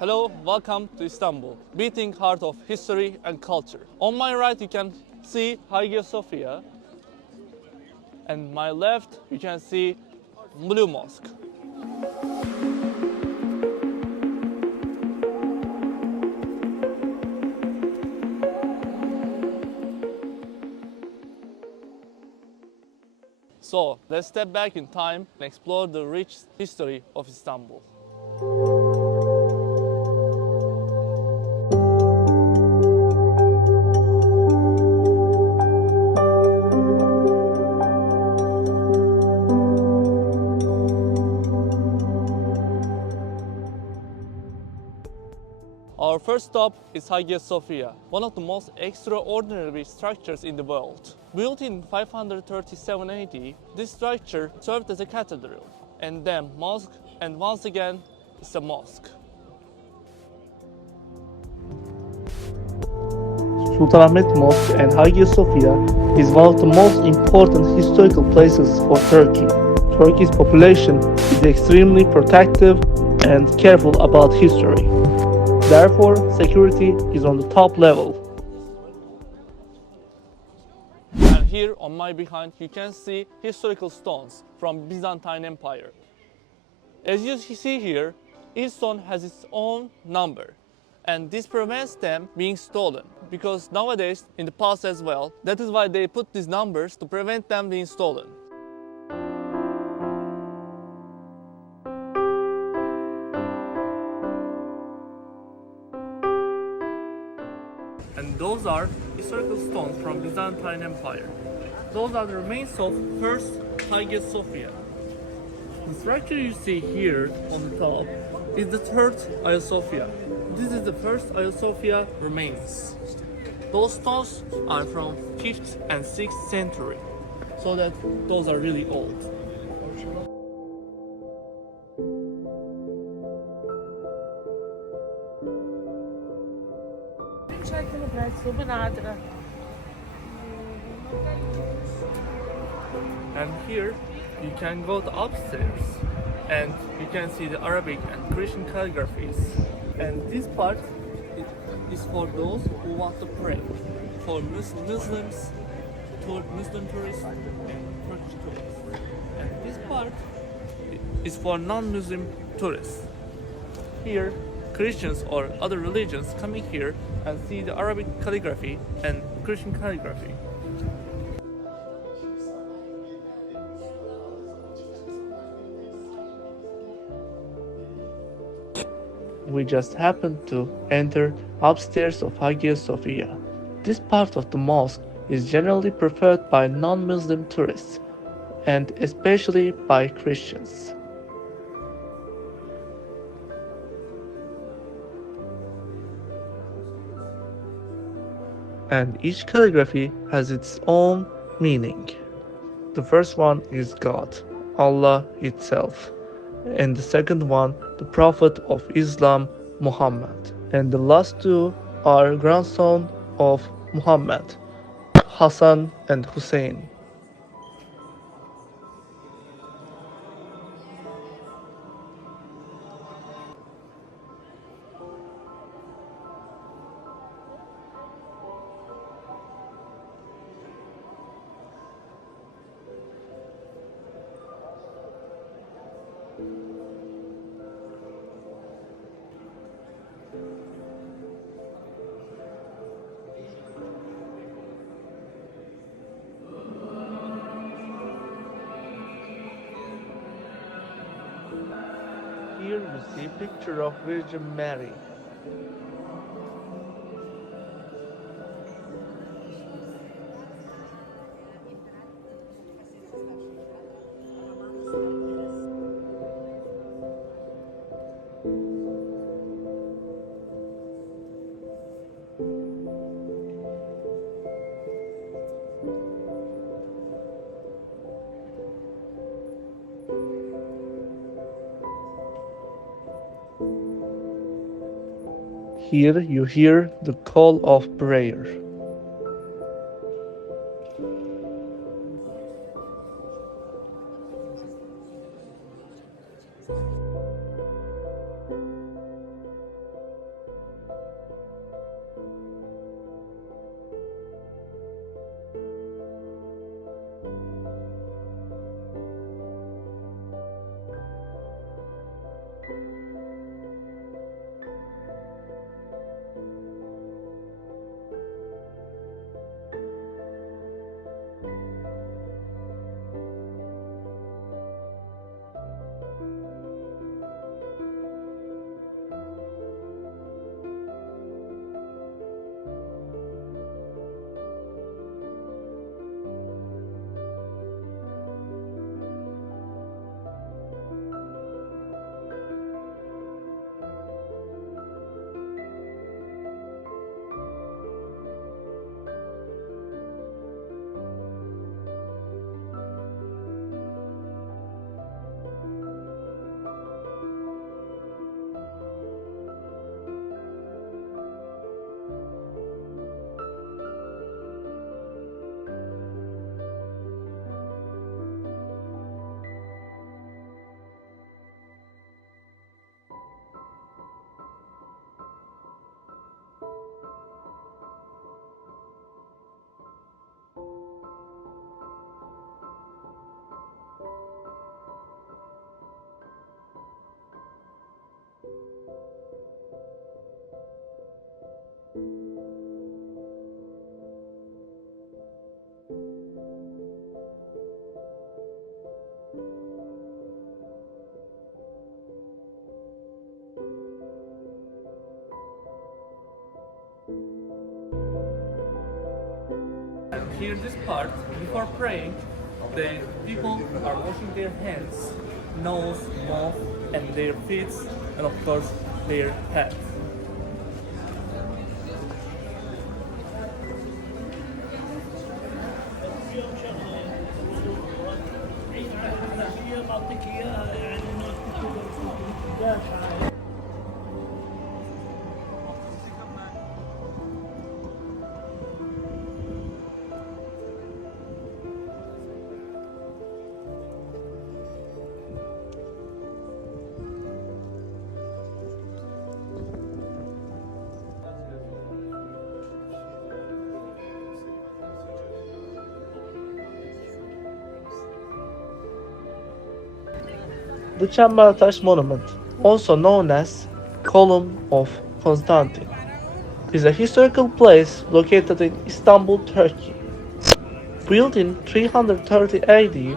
Hello, welcome to Istanbul, beating heart of history and culture. On my right you can see Hagia Sophia, and my left you can see Blue Mosque. So let's step back in time and explore the rich history of Istanbul. Our first stop is Hagia Sophia, one of the most extraordinary structures in the world. Built in 537 AD, this structure served as a cathedral, and then mosque, and once again, it's a mosque. Sultanahmet Mosque and Hagia Sophia is one of the most important historical places for Turkey. Turkey's population is extremely protective and careful about history. Therefore, security is on the top level. And here on my behind you can see historical stones from Byzantine Empire. As you see here, each stone has its own number, and this prevents them being stolen, because nowadays, in the past as well, that is why they put these numbers to prevent them being stolen. And those are historical stones from Byzantine Empire. Those are the remains of first Hagia Sophia. The structure you see here on the top is the third Hagia Sophia. This is the first Hagia Sophia remains. Those stones are from 5th and 6th century, so that those are really old. And here you can go to upstairs and you can see the Arabic and Christian calligraphies. And this part is for those who want to pray, for Muslim tourists and Turkish tourists. And this part is for non-Muslim tourists. Here, Christians or other religions coming here and see the Arabic calligraphy and Christian calligraphy. We just happened to enter upstairs of Hagia Sophia. This part of the mosque is generally preferred by non-Muslim tourists, and especially by Christians. And each calligraphy has its own meaning. The first one is God, Allah itself, and the second one, the Prophet of Islam, Muhammad. And the last two are grandson of Muhammad, Hassan and Hussein. Here you see a picture of Virgin Mary. Here you hear the call of prayer. here this part, before praying, the people are washing their hands, nose, mouth, and their feet, and of course their head. The Çembertaş Monument, also known as Column of Constantine, is a historical place located in Istanbul, Turkey. Built in 330 AD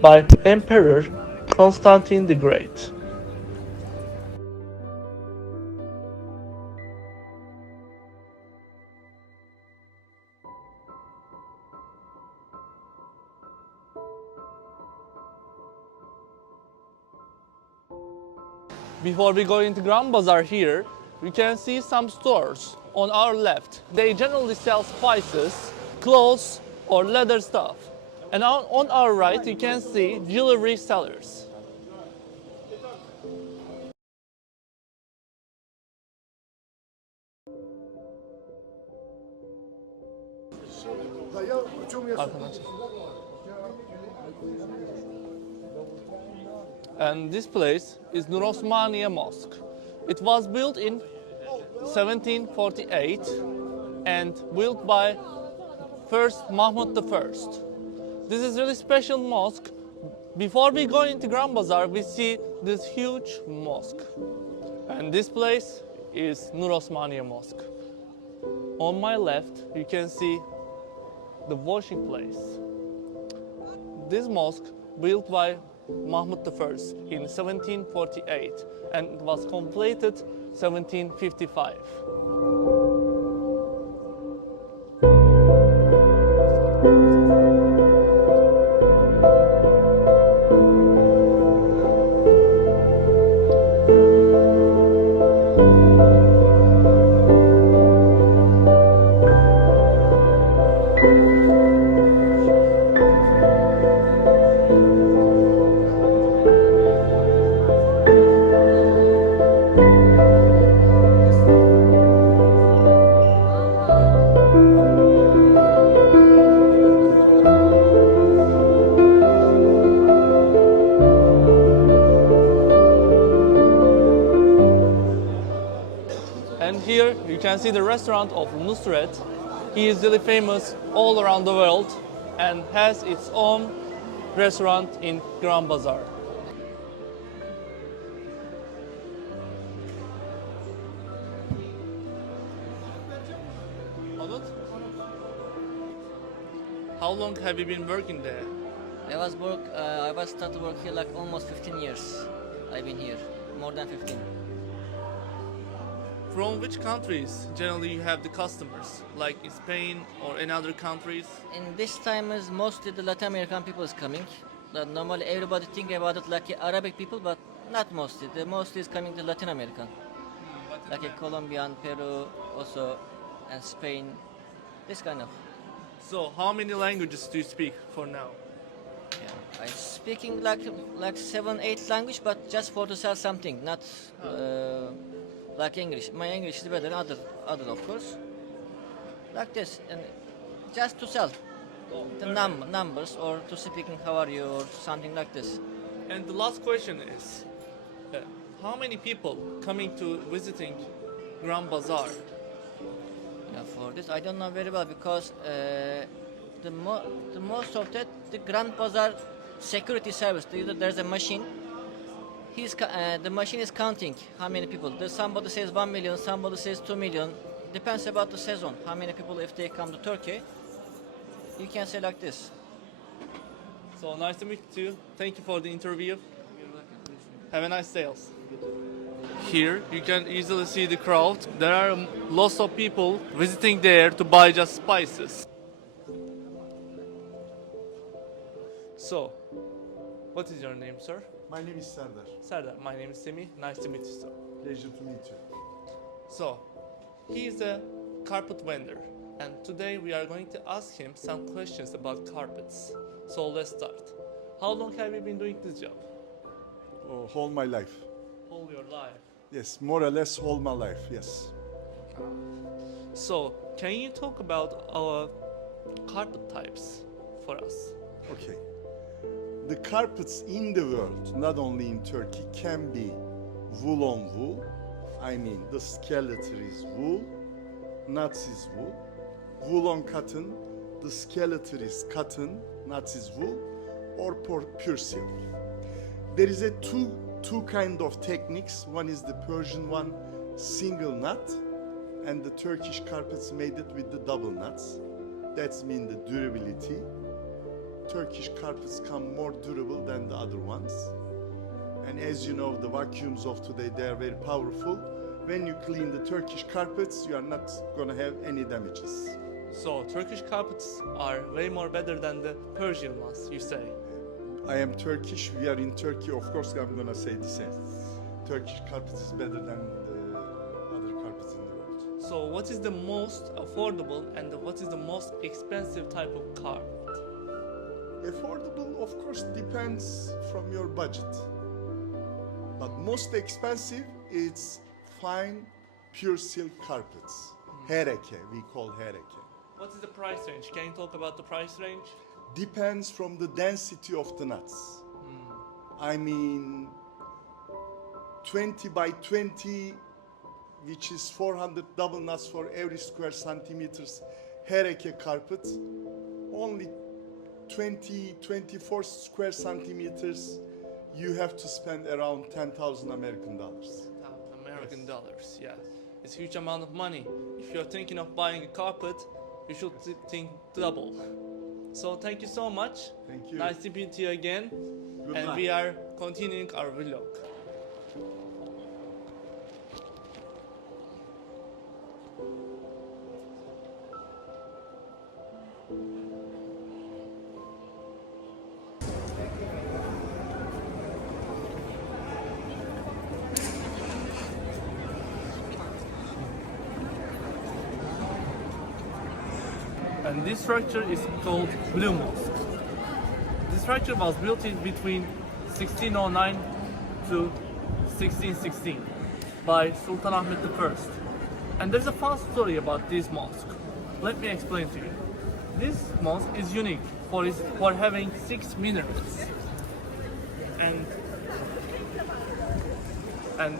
by Emperor Constantine the Great. Before we go into Grand Bazaar here, we can see some stores on our left. They generally sell spices, clothes, or leather stuff. And on our right, you can see jewelry sellers. Arkadan çek. And this place is Nur Osmaniye Mosque. It was built in 1748 and built by first Mahmud I. This is really special mosque. Before we go into Grand Bazaar, we see this huge mosque. And this place is Nur Osmaniye Mosque. On my left, you can see the washing place. This mosque built by Mahmud I in 1748 and it was completed 1755. And here you can see the restaurant of Nusret. He is really famous all around the world and has its own restaurant in Grand Bazaar. How long have you been working there? I was started work here like almost 15 years. I've been here, more than 15. From which countries generally you have the customers, like in Spain or in other countries? In this time is mostly the Latin American people is coming. Normally everybody think about it like Arabic people, but not mostly. The mostly is coming to Latin American, like Colombian, Peru, also, and Spain. This kind of. So how many languages do you speak for now? Yeah, I speaking like 7, 8 language, but just for to sell something, not like English. My English is better than other of course. Like this, and just to sell the numbers or to speaking how are you or something like this. And the last question is, how many people coming to visiting Grand Bazaar? Yeah, for this I don't know very well because the most of that the Grand Bazaar security service. There's a machine. The machine is counting how many people. Somebody says 1 million, somebody says 2 million. Depends about the season. How many people if they come to Turkey. You can say like this. So nice to meet you. Thank you for the interview. Have a nice sales. Here you can easily see the crowd. There are lots of people visiting there to buy just spices. So, what is your name, sir? My name is Serdar. Serdar, my name is Semih. Nice to meet you, sir. Pleasure to meet you. So, he is a carpet vendor, and today we are going to ask him some questions about carpets. So let's start. How long have you been doing this job? Oh, all my life. All your life. Yes, more or less all my life, yes. So, can you talk about our carpet types for us? Okay. The carpets in the world, not only in Turkey, can be wool on wool. I mean, the skeleton is wool, nuts is wool. Wool on cotton, the skeleton is cotton, nuts is wool, or pure silk. There is a two kind of techniques. One is the Persian one, single nut, and the Turkish carpets made it with the double nuts. That's mean the durability. Turkish carpets come more durable than the other ones. And as you know, the vacuums of today, they are very powerful. When you clean the Turkish carpets, you are not gonna have any damages. So, Turkish carpets are way more better than the Persian ones, you say? I am Turkish, we are in Turkey, of course I'm gonna say the same. Turkish carpets is better than the other carpets in the world. So, what is the most affordable and what is the most expensive type of carpet? Affordable, of course, depends from your budget. But most expensive, it's fine, pure silk carpets. Hereke, we call hereke. What is the price range? Can you talk about the price range? Depends from the density of the nuts. I mean, 20 by 20, which is 400 double nuts for every square centimeters hereke carpet. Only 24 square centimeters, you have to spend around 10,000 American dollars. American dollars, yeah. It's a huge amount of money. If you're thinking of buying a carpet, you should think double. So thank you so much. Thank you. Nice to meet you again. Good And luck. we are continuing our vlog. And this structure is called Blue Mosque. This structure was built in between 1609 to 1616 by Sultanahmet I. And there's a fun story about this mosque. Let me explain to you. This mosque is unique for having 6 minarets. And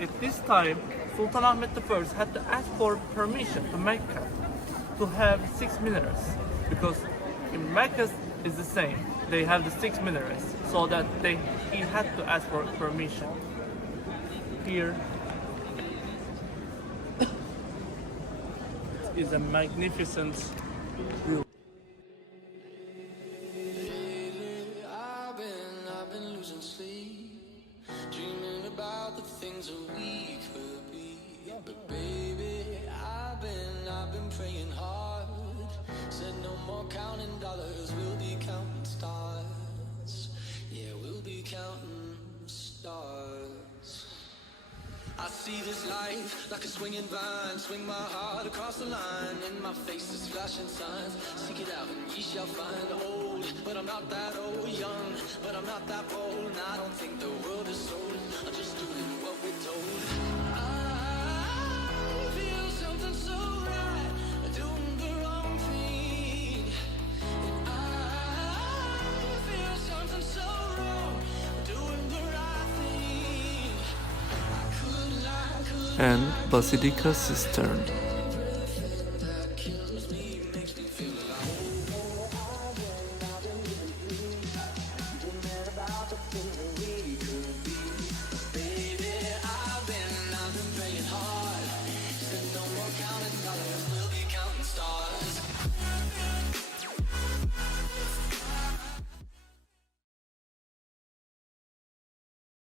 at this time, Sultanahmet I had to ask for permission to Mecca to have 6 minarets, because in Mecca is the same. They have the 6 minarets, so that he had to ask for permission. Here is a magnificent room. I've been losing sleep, dreaming about the things that we could be. But baby, I've been praying hard. Said no more counting dollars, we'll be counting stars. Yeah, we'll be counting stars. I see this life like a swinging vine, swing my heart across the line. In my face is flashing signs, seek it out and ye shall find. Old, but I'm not that old. Young, but I'm not that bold. And I don't think the world is sold, I'm just doing what we're told. I feel something so right, doing the wrong thing. And I feel something so wrong, doing the right thing. And Basilica Cistern.